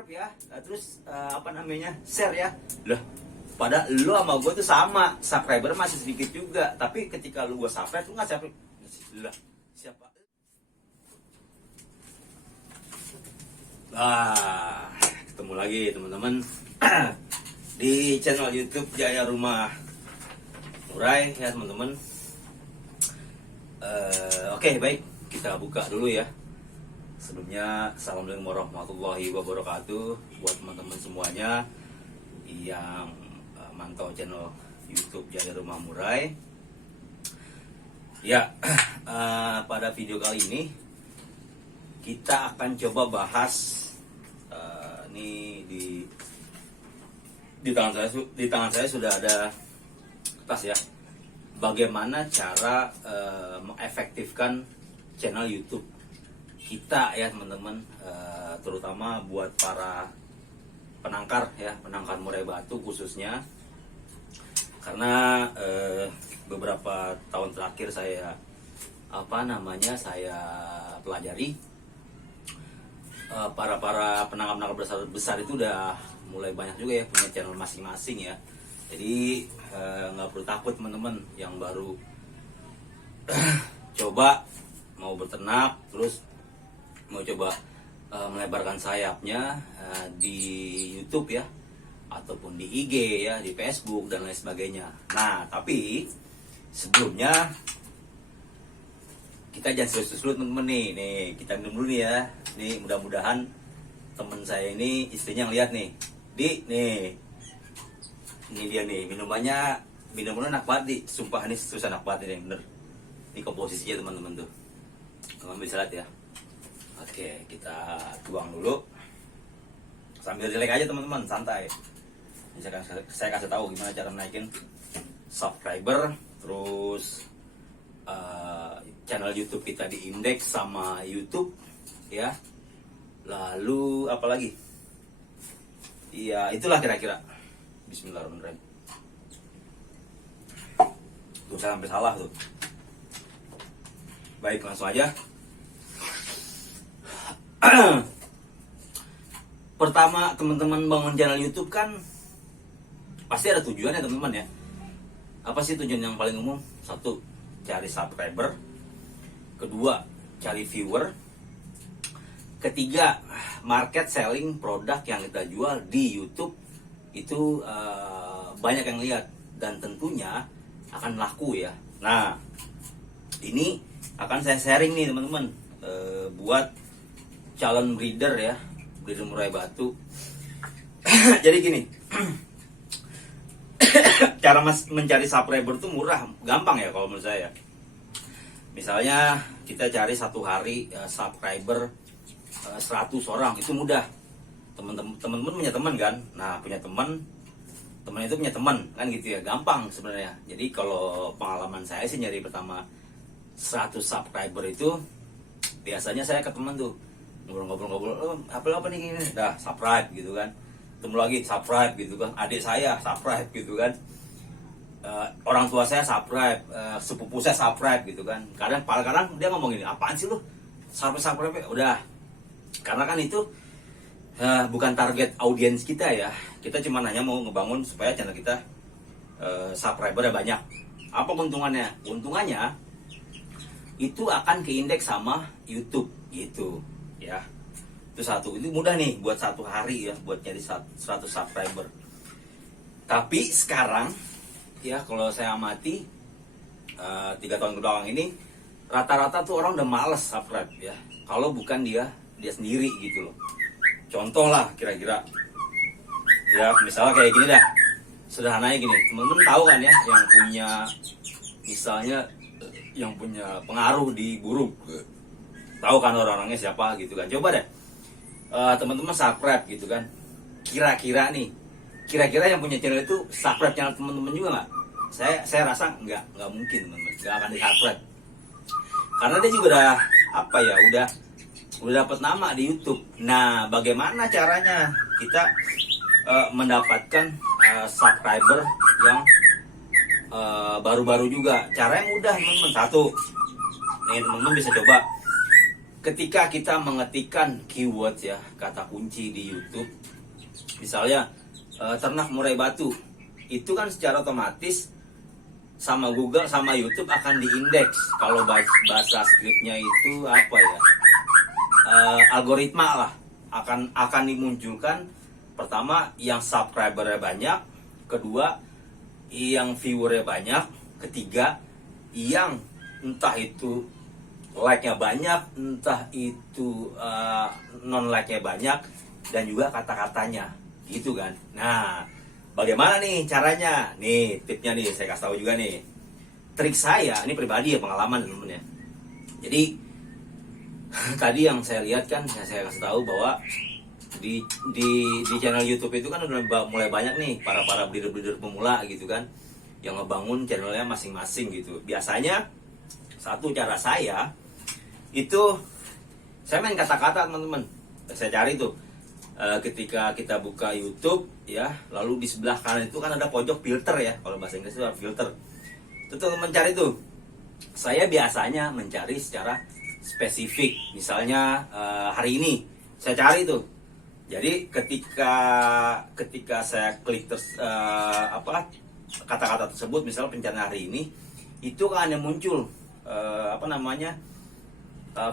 subscribe ya, terus apa namanya, share ya. Lah, pada lu sama gue tuh sama, subscriber masih sedikit juga, tapi ketika lu gue subscribe, lu nggak subscribe. Lah, siapa? Ketemu lagi teman-teman di channel YouTube Jaya Rumah Murai ya teman-teman. Oke, baik, kita buka dulu ya. Sebelumnya, assalamualaikum warahmatullahi wabarakatuh buat teman-teman semuanya yang mantau channel YouTube Jaya Rumah Murai. Ya, pada video kali ini kita akan coba bahas ini di tangan saya sudah ada kertas ya. Bagaimana cara mengefektifkan channel YouTube kita ya teman-teman, terutama buat para penangkar ya, penangkar murai batu khususnya, karena beberapa tahun terakhir saya saya pelajari para penangkar besar itu udah mulai banyak juga ya punya channel masing-masing ya. Jadi nggak perlu takut teman-teman yang baru coba mau berternak, terus mau coba melebarkan sayapnya di YouTube ya, ataupun di IG ya, di Facebook dan lain sebagainya. Nah, tapi sebelumnya kita jangan serius-serius dulu teman-teman nih kita minum dulu nih ya. Nih mudah-mudahan teman saya ini istrinya ngeliat nih. Nih ini dia nih minumannya enak banget nih, sumpah ini susah enak banget ini bener. Ini komposisinya teman-teman tuh, teman-teman bisa lihat ya. Oke, kita tuang dulu sambil relax aja teman-teman, santai. Saya kasih tahu gimana cara naikin subscriber, terus channel YouTube kita diindeks sama YouTube ya. Lalu apa lagi? Iya, itulah kira-kira. Bismillahirrahmanirrahim. Tuh saya sampai salah tuh. Baik, langsung aja. Pertama, teman-teman bangun channel YouTube kan pasti ada tujuannya teman-teman ya. Apa sih tujuan yang paling umum? Satu, cari subscriber. Kedua, cari viewer. Ketiga, market selling produk yang kita jual di YouTube itu banyak yang lihat dan tentunya akan laku ya. Nah, ini akan saya sharing nih teman-teman, buat calon breeder ya, breeder murai batu. Jadi gini, cara mencari subscriber itu murah, gampang ya kalau menurut saya. Misalnya kita cari satu hari subscriber 100 orang, itu mudah. Teman-teman punya teman kan, nah punya teman itu punya teman kan gitu ya, gampang sebenarnya. Jadi kalau pengalaman saya sih nyari pertama 100 subscriber itu biasanya saya ke teman tuh ngobrol-ngobrol, apa nih gini, dah subscribe gitu kan, ketemu lagi subscribe gitu kan, adik saya subscribe gitu kan, orang tua saya subscribe, sepupu saya subscribe gitu kan. Kadang dia ngomong gini, apaan sih lu subscribe udah, karena kan itu bukan target audiens kita ya. Kita cuma hanya mau ngebangun supaya channel kita subscribernya banyak. Apa keuntungannya? Keuntungannya itu akan keindeks sama YouTube gitu ya. Itu satu, itu mudah nih buat satu hari ya, buat jadi 100 subscriber. Tapi sekarang ya, kalau saya amati 3 tahun kebelakang ini, rata-rata tuh orang udah males subscribe ya, kalau bukan dia sendiri gitu loh. Contoh lah kira-kira ya, misalnya kayak gini dah, sederhananya gini, temen-temen tahu kan ya, yang punya misalnya yang punya pengaruh di burung, tahu kan orang-orangnya siapa gitu kan. Coba deh teman-teman subscribe gitu kan, kira-kira yang punya channel itu subscribe channel teman-teman juga nggak? Saya rasa nggak mungkin teman-teman, nggak akan di subscribe, karena dia juga udah dapat nama di YouTube. Nah, bagaimana caranya kita mendapatkan subscriber yang baru-baru juga? Caranya mudah teman-teman. Satu, nih teman-teman bisa coba ketika kita mengetikkan keyword ya, kata kunci di YouTube, misalnya ternak murai batu, itu kan secara otomatis sama Google sama YouTube akan diindeks. Kalau bahasa skripnya itu apa ya, algoritma lah, akan dimunculkan pertama yang subscribernya banyak, kedua yang viewernya banyak, ketiga yang entah itu like-nya banyak, entah itu non like-nya banyak, dan juga kata-katanya gitu kan. Nah, bagaimana nih caranya? Nih tipnya nih, saya kasih tahu juga nih. Trik saya, ini pribadi ya, pengalaman teman-teman ya. Jadi tadi yang saya lihat kan, saya kasih tahu bahwa di channel YouTube itu kan udah mulai banyak nih para breeder pemula gitu kan, yang ngebangun channelnya masing-masing gitu. Biasanya satu cara saya itu, saya main kata-kata teman-teman. Saya cari tuh ketika kita buka YouTube ya, lalu di sebelah kanan itu kan ada pojok filter ya, kalau bahasa Inggris itu ada filter. Itu tuh mencari tuh. Saya biasanya mencari secara spesifik. Misalnya hari ini saya cari tuh. Jadi ketika saya klik kata-kata tersebut, misalnya pencarian hari ini, itu kan yang muncul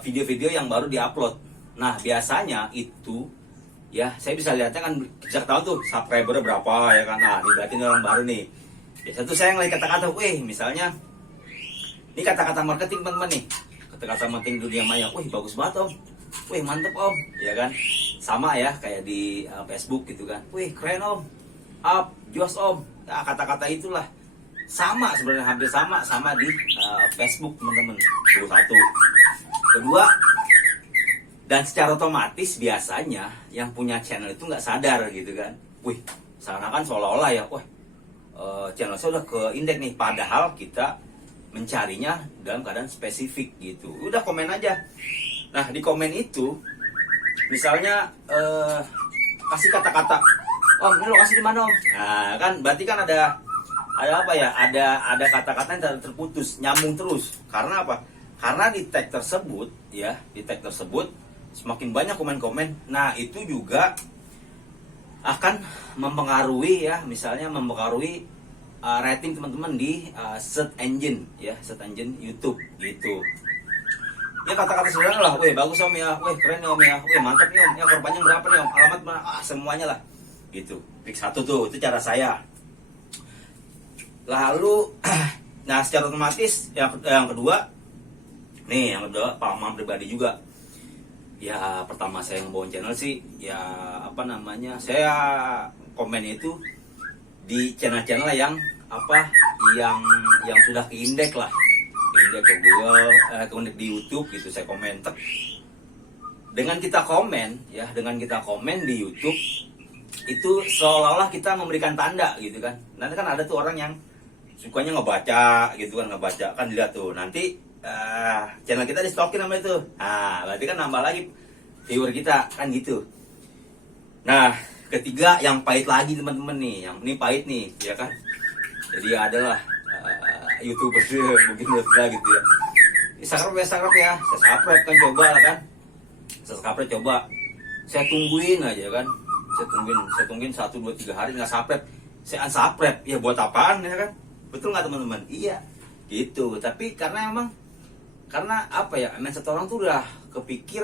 video-video yang baru diupload. Nah, biasanya itu ya, saya bisa lihatnya kan, bisa ketahuan tuh subscriber berapa ya kan. Nah, ini berarti ini orang baru nih. Biasa tuh saya ngeliat kata-kata, misalnya ini kata-kata marketing teman-teman nih, kata-kata marketing dunia maya. Bagus banget om, mantep om, ya kan. Sama ya kayak di Facebook gitu kan. Keren om, up, jos om. Nah, kata-kata itulah sama sebenarnya, hampir sama di Facebook teman-teman. Itu satu. Kedua, dan secara otomatis biasanya yang punya channel itu nggak sadar gitu kan. Seakan-akan seolah-olah ya, channel saya udah ke indeks nih, padahal kita mencarinya dalam keadaan spesifik gitu. Udah komen aja. Nah, di komen itu misalnya kasih kata-kata, om ini lokasi di mana om. Nah kan berarti kan ada apa ya, ada kata-kata yang terputus, nyambung terus. Karena apa? Karena di tag tersebut ya, semakin banyak komen-komen, nah itu juga akan mempengaruhi ya, misalnya mempengaruhi rating teman-teman di search engine ya, search engine YouTube gitu. Ya kata-kata sederhana lah, bagus om ya, keren ya om ya, mantap nih om, ya korbannya berapa nih om, alamat mana, semuanya lah gitu. Trik satu tuh, itu cara saya. Lalu nah secara otomatis yang kedua nih, pengalaman pribadi juga. Ya pertama saya ngebawa channel sih ya, saya komen itu di channel-channel yang yang sudah keindeks lah, keindeks ke Google, keindeks di YouTube gitu. Saya komen dengan kita komen di YouTube itu seolah-olah kita memberikan tanda gitu kan. Nanti kan ada tuh orang yang sukanya ngebaca gitu kan, dilihat tuh nanti channel kita di stalking sama itu. Nah, berarti kan nambah lagi viewer kita kan gitu. Nah, ketiga yang pahit lagi teman-teman nih, yang ini pahit nih ya kan. Jadi adalah YouTuber mungkin udah gitu ya. Subscribe ya, subscribe kan, coba lah kan. Subscribe coba. Saya tungguin aja kan. Saya tungguin 1, 2, 3 hari nggak subscribe. Saya unsubscribe. Ya buat apaan ya kan? Betul nggak teman-teman? Iya. Gitu. Tapi karena apa ya, mindset orang tuh udah kepikir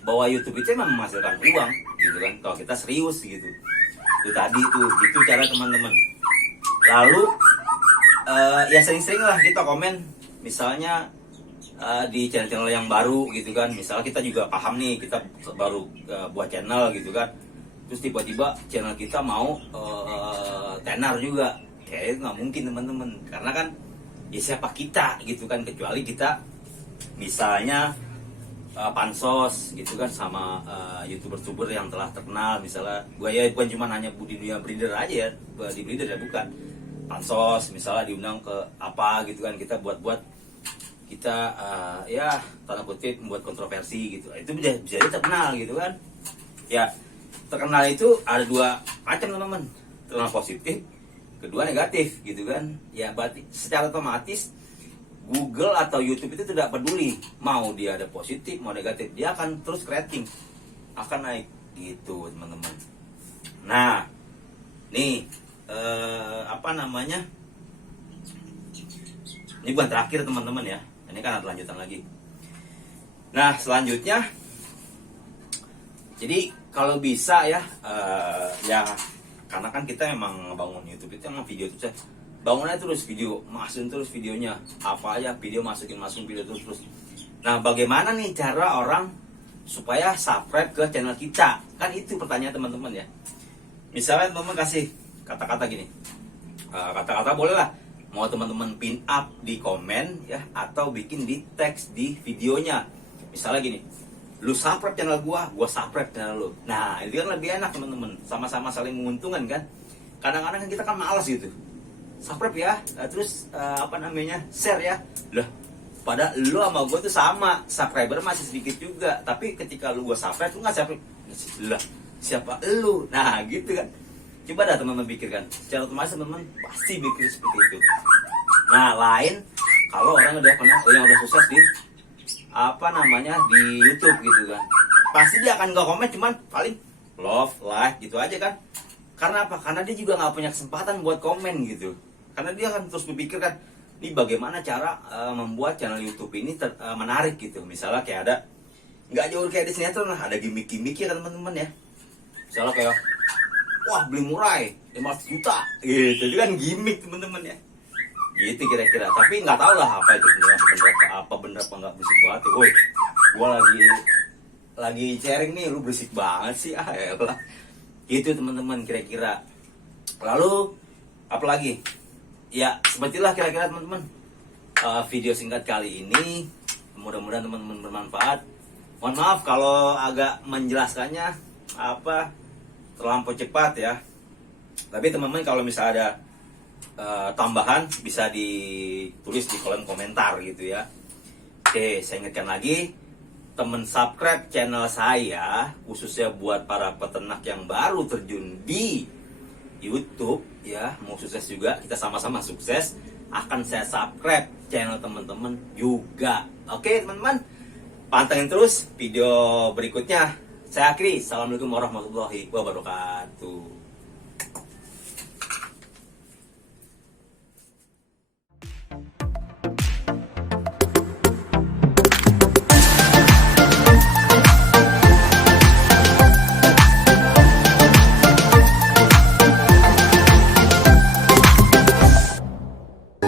bahwa YouTube itu emang menghasilkan uang gitu kan, kalau kita serius gitu. Itu tadi tuh, itu cara teman-teman. Lalu ya sering-sering lah kita komen, misalnya di channel-channel yang baru gitu kan. Misalnya kita juga paham nih, kita baru buat channel gitu kan, terus tiba-tiba channel kita mau tenar juga. Kayaknya nggak mungkin teman-teman, karena kan ya siapa kita gitu kan, kecuali kita misalnya pansos gitu kan sama youtuber yang telah terkenal. Misalnya gue ya bukan cuma hanya di dunia breeder aja ya, di breeder ya, bukan pansos misalnya diundang ke apa gitu kan, kita buat kita ya tanda kutip membuat kontroversi gitu, itu bisa jadi terkenal gitu kan. Ya terkenal itu ada dua macam teman-teman, terkenal positif, kedua negatif gitu kan. Ya berarti secara otomatis Google atau YouTube itu tidak peduli mau dia ada positif mau negatif, dia akan terus rating akan naik gitu teman-teman. Nah nih apa namanya, ini bukan terakhir teman-teman ya, ini kan ada lanjutan lagi. Nah selanjutnya, jadi kalau bisa ya ya karena kan kita emang bangun YouTube itu emang video terus, bangunnya terus video, masukin terus videonya, apa aja video masukin video terus. Nah bagaimana nih cara orang supaya subscribe ke channel kita, kan itu pertanyaan teman-teman ya. Misalnya teman-teman kasih kata-kata gini, kata-kata boleh lah, mau teman-teman pin up di komen ya, atau bikin di teks di videonya. Misalnya gini, lu subscribe channel gua subscribe channel lu. Nah itu kan lebih enak teman-teman, sama-sama saling menguntungkan kan. Kadang-kadang kan kita kan malas gitu, subscribe ya, terus apa namanya, share ya. Lah pada lu sama gua tuh sama, subscriber masih sedikit juga, tapi ketika lu gua subscribe, lu nggak subscribe, lah siapa lu? Nah gitu kan. Coba dah teman-teman pikirkan, secara otomatis teman-teman pasti pikir seperti itu. Nah lain kalau orang udah pernah, yang udah sukses di apa namanya di YouTube gitu kan, pasti dia akan nggak komen, cuman paling love, like gitu aja kan. Karena apa? Karena dia juga nggak punya kesempatan buat komen gitu. Karena dia akan terus berpikir kan, ini bagaimana cara membuat channel YouTube ini menarik gitu. Misalnya kayak ada, nggak jauh kayak di sinetron lah, ada gimmick-gimmicknya kan teman-teman ya. Misalnya kayak, wah beli murah 500 juta gitu, itu kan gimmick teman-teman ya, gitu kira-kira. Tapi nggak tahu lah apa itu bener apa nggak, berisik banget ya. Woi, gua lagi sharing nih, lu berisik banget sih, elah. Gitu teman-teman kira-kira. Lalu apalagi ya, sepertilah kira-kira teman-teman video singkat kali ini. Mudah-mudahan teman-teman bermanfaat. Mohon maaf kalau agak menjelaskannya apa terlampau cepat ya. Tapi teman-teman kalau misalnya ada tambahan bisa ditulis di kolom komentar gitu ya. Oke, saya ingatkan lagi, teman subscribe channel saya khususnya buat para peternak yang baru terjun di YouTube ya, mau sukses juga, kita sama-sama sukses. Akan saya subscribe channel teman-teman juga. Oke teman-teman, pantengin terus video berikutnya. Saya akhiri, assalamualaikum warahmatullahi wabarakatuh.